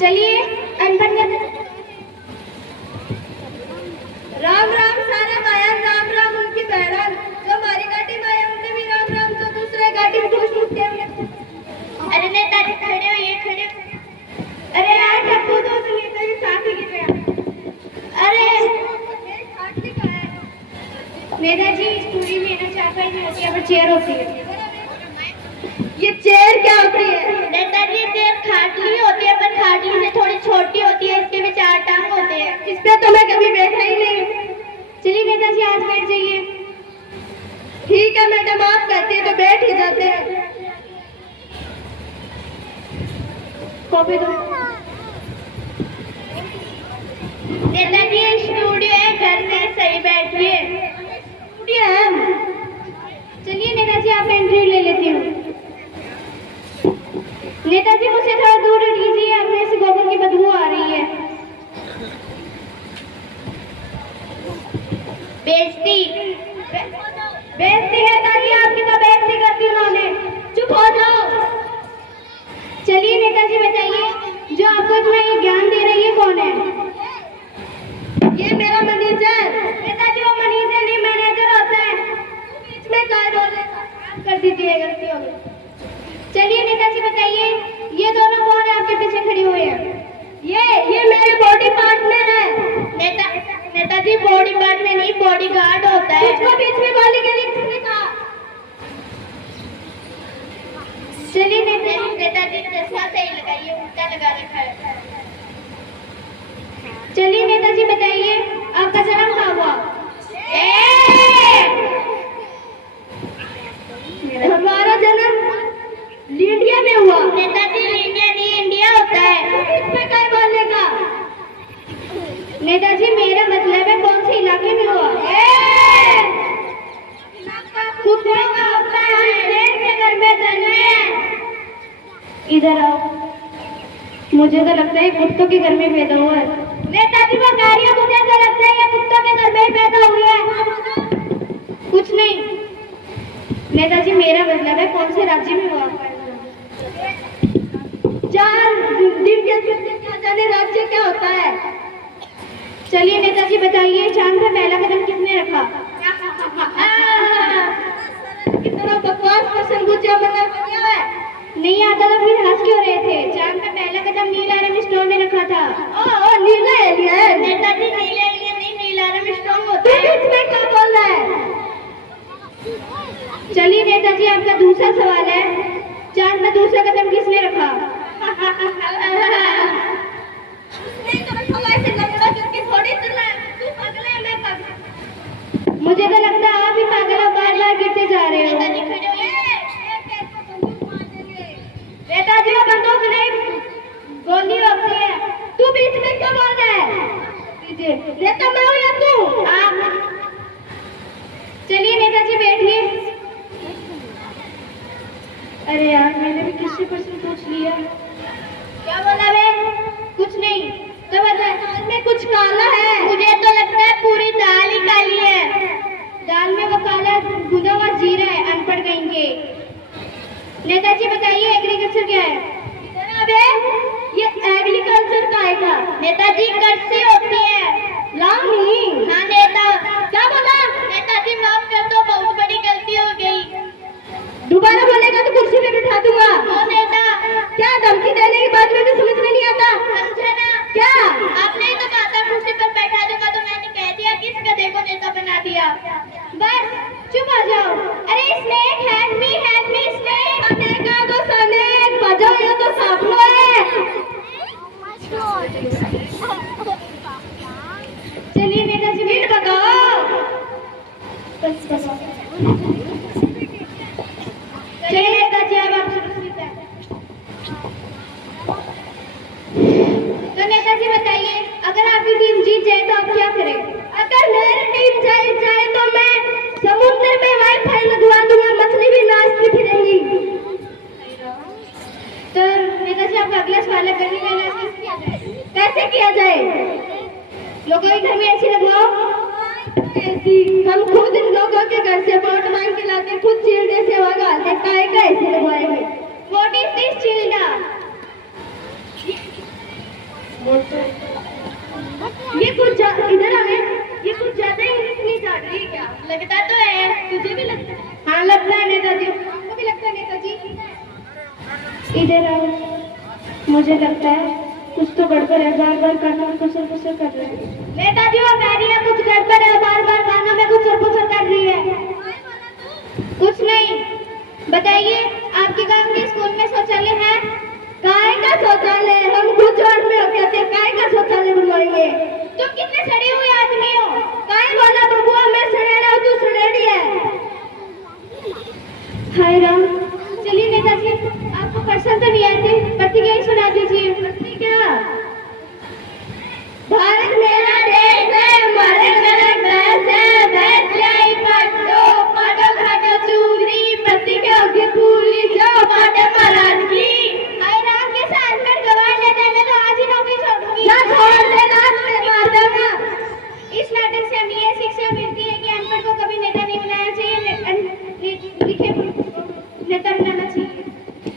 चलिए अनपढ़ राम राम सारे माया, राम राम उनकी बहन, जो हमारी गाड़ी में आए उनके भी राम राम, जो दूसरे गाड़ी में घुस घुस के। अरे नेताजी खड़े हो, ये खड़े। अरे यार टप्पू तो नेताजी साथ ही गिर गया। अरे नेताजी स्टूडियो में ना चारपाई नहीं होती है, पर चेयर होती है। ये चेयर क्या होती है? नेताजी चेयर खाटली होती है, पर खाटली से थोड़ी छोटी होती है, इसके भी 4 टांग होते हैं। इस पे तो मैं कभी बैठा ही नहीं। चलिए नेताजी आज बैठ जाइए। ठीक है मैडम, आप कहते हैं तो बैठ ही जाते हैं। कॉपी दो। नेताजी स्टूडियो है, घर में सही बैठिए। स्टूडियो है। चलिए नेताजी आप एंट्री ले लेती हूँ। नेताजी मुझसे थोड़ा दूर लीजिए, अपने से गोबर की बदबू आ रही है। बेइज्जती बेइज्जती है ताकि आपकी तो बेइज्जती करती उन्होंने। चुप हो जाओ। चलिए नेताजी बताइए, जो आपको इतना ये ज्ञान दे रही है कौन है? ये मेरा मैनेजर। नेताजी वो मैनेजर नहीं, मैनेजर होता है। बीच में काय बोलेगा? कर दीजिए, गलती हो गई। चलिए नेताजी बताइए, ये दोनों कौन है आपके पीछे खड़ी हुई है? ये मेरे बॉडी पार्टनर है। नेताजी बॉडी पार्टनर नहीं, बॉडी गार्ड होता है। इसको बीच में बोलने के लिए किसने कहा? चलिए नेताजी चश्मा सही लगाइए, उल्टा लगा रखा है। चलिए नेताजी बताइए, आपका जन्म कहाँ हुआ? हमारा जन्म इंडिया में हुआ। नेताजी इंडिया नहीं, इंडिया होता है। इसमें क्या बोलने का? नेताजी मेरा मतलब है कौन से इलाके में हुआ? कुत्तों का होता है, शेर के घर में जन्मे। इधर आओ। मुझे तो लगता है कुत्तों के घर में पैदा हुआ है। नेताजी वो कह रही है, मुझे तो लगता है ये कुत्तों के घर में ही पैदा हुई है। कुछ नहीं नेताजी, मेरा मतलब है कौन से राज्य में हुआ? दिन के जाने राज्य क्या होता है? चलिए नेताजी बताइए, चांद पर पहला कदम किसने रखा? कितना बकवास क्वेश्चन पूछा मैंने। नहीं आता तो फिर हंस क्यों रहे थे? चांद पे पहला कदम नील आर्मस्ट्रांग ने रखा था। नीला एलियन। नेताजी नीला एलियन नहीं, नील आर्मस्ट्रांग होता है। बीच में क्या बोल रहा है? चलिए नेताजी आपका दूसरा सवाल है, चांद पे दूसरा कदम किसने रखा? मुझे तो लगता है आप ही पागल हो, बार बार गिरते जा रहे हो। नेताजी वो बंदूक नहीं, गोली होती है। तू बीच में क्यों बोल रहा है? नेता मैं हूँ या तू? आप। चलिए नेताजी बैठिए। अरे यार मैंने भी किसी क्वेश्चन पूछ लिया। क्या बोला बे? कुछ नहीं। तो बता, में कुछ काला है। मुझे तो लगता है पूरी दाल ही काली है। दाल में वो काला भुना हुआ जीरा है, अनपढ़ कहेंगे। नेताजी बताइए एग्रीकल्चर क्या है? अबे ये एग्रीकल्चर का है क्या? नेताजी कृषि होती है। लामी। हाँ नेता। क्या बोला? नेताजी माफ कर दो, बहुत बड़ी गलती हो गई। दोबारा बोलेगा तो कुर्सी पे बिठा दूंगा। ओ नेता। क्या धमकी देने के बाद में भी समझ में नहीं आता? समझा ना? क्या? आपने तो कहा था कुर्सी पर बैठा दूंगा, तो मैंने कह दिया किस गधे को नेता बना दिया। बस चुप आ जाओ। अरे स्नेक हेल्प मी स्नेक। अनेक आगो सनेक बजाओ, ये तो सांपलो है। चलिए नेताजी मीट पकाओ। चलिए नेताजी अब आप सुरक्षित हैं। तो नेताजी बताइए, अगर आपकी टीम जीत जाए तो आप क्या करें? अगर मेरी टीम जीत जाए तो मैं समुद्र में वाईफाई लगवा दूंगा, मछली भी नाचती फिरेंगी। तो नेताजी आपका अगला सवाल है, गर्मी का इलाज कैसे किया जाए? लोगों के घर में ऐसी लगवाओ। ऐसी हम खुद इन लोगों के घर से वोट मांग के लाते, खुद चिल्डे से भगाते, काहे का ऐसे लगवाएंगे? व्हाट इज दिस चिल्डा? इधर आओ। मुझे लगता है कुछ तो गड़बड़ है, बार बार कानों में कुसर कुसर कर रहे हैं। नेताजी वो कह रही है कुछ गड़बड़ है, बार बार कानों में कुसर कुसर कर रही है। कुछ नहीं, बताइए आपके गांव के स्कूल में शौचालय है? काय का शौचालय? हम खुद जोड़ में होते थे, काय का शौचालय बनवाएंगे? तुम कितने सड़े हुए आदमी हो? काय बोला बबुआ, मैं सड़ेड़ा हूँ, तू सड़ेड़ी है। हाय राम। चलिए नेताजी, आपको प्रश्न तो नहीं आए थे, प्रतिज्ञा ही सुना दीजिए। प्रतिज्ञा। भारत मेरा देश है, हमारे मेरा देश है, देश लाई पढ़ो, पढ़ो खाटो चूरी, प्रतिज्ञा की पूरी जो पाटे महाराज की। हाय राम, के साथ में गवाह लेते मैं तो आज ही नौकरी छोड़ दूंगी। ना छोड़ देना, मार दूंगा। इस नाटक से हमें ये शिक्षा मिलती है कि अनपढ़ को कभी नेता नहीं बनाना चाहिए, लिखे